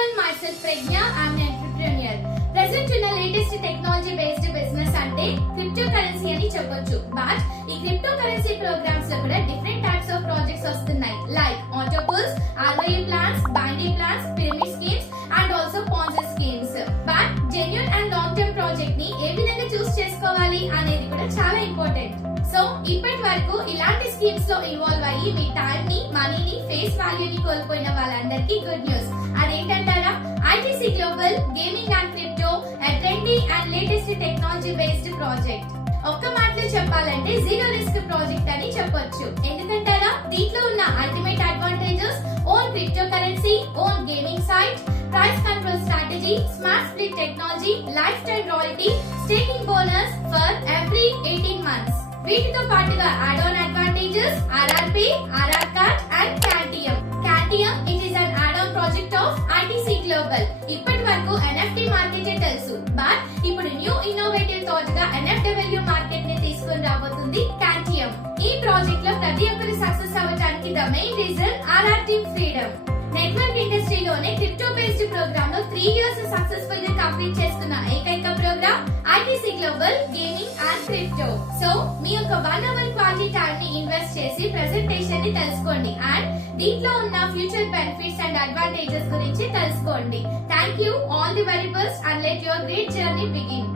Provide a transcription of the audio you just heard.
everyone, myself Pragya. I'm an entrepreneur. Present ఉన్న latest technology based business అంటే crypto currency అని చెప్పొచ్చు. But ఈ క్రిప్టో కరెన్సీ ప్రోగ్రామ్స్ లో కూడా డిఫరెంట్ టైప్స్ ఆఫ్ ప్రాజెక్ట్స్ వస్తున్నాయి. Like autopools, ROE plans, binary plans, pyramid schemes and also Ponzi schemes. But genuine and long term project ని ఏ విధంగా చూస్ చేసుకోవాలి అనేది కూడా చాలా ఇంపార్టెంట్. సో ఇప్పటి వరకు ఇలాంటి స్కీమ్స్ లో ఇన్వాల్వ్ అయ్యి మీ టైం ని, మనీని, ఫేస్ వాల్యూని కోల్పోయిన వాళ్ళందరికీ గుడ్ న్యూస్. అదేంటంటారా? ITC global gaming and crypto trendy and latest technology based project. ఒక్క మాటలో చెప్పాలంటే జీరో రిస్క్ ప్రాజెక్ట్ అని చెప్పొచ్చు. ఎందుకంటారా? దీంట్లో ఉన్న ultimate advantages: own crypto currency, own gaming site, price control strategy, smart split technology, life time royalty, staking bonus for every 18 months. వీటితో పాటుగా add on advantages RRP, RR card and క్యాంటియం. It is an add on project of ITC global. ఇప్పటి వరకు NFT market తెలుసు, but ఇప్పుడు new innovative thought గా NFW market ని తీసుకొని రాబోతుంది క్యాంటియం. ఈ ప్రాజెక్ట్ లో ప్రతి ఒక్కరి సక్సెస్ అవ్వడానికి the main reason RR team freedom. Network ఇండస్ట్రీలోనే క్రిప్టో బేస్డ్ ప్రోగ్రామ్ లో 3 years సక్సెస్ఫుల్ గా కంప్లీట్ చేస్తున్న ఏకైక program ITC global gaming and crypto. So మీ యొక్క 1 hour క్వాలిటీ టైం ని ఇన్వెస్ట్ చేసి ప్రెజెంటేషన్ ని తెలుసుకోండి అండ్ దీంట్లో ఉన్న ఫ్యూచర్ బెనిఫిట్స్ అండ్ అడ్వాంటేజెస్ గురించి తెలుసుకోండి. Thank you, all the very best and let your great journey begin.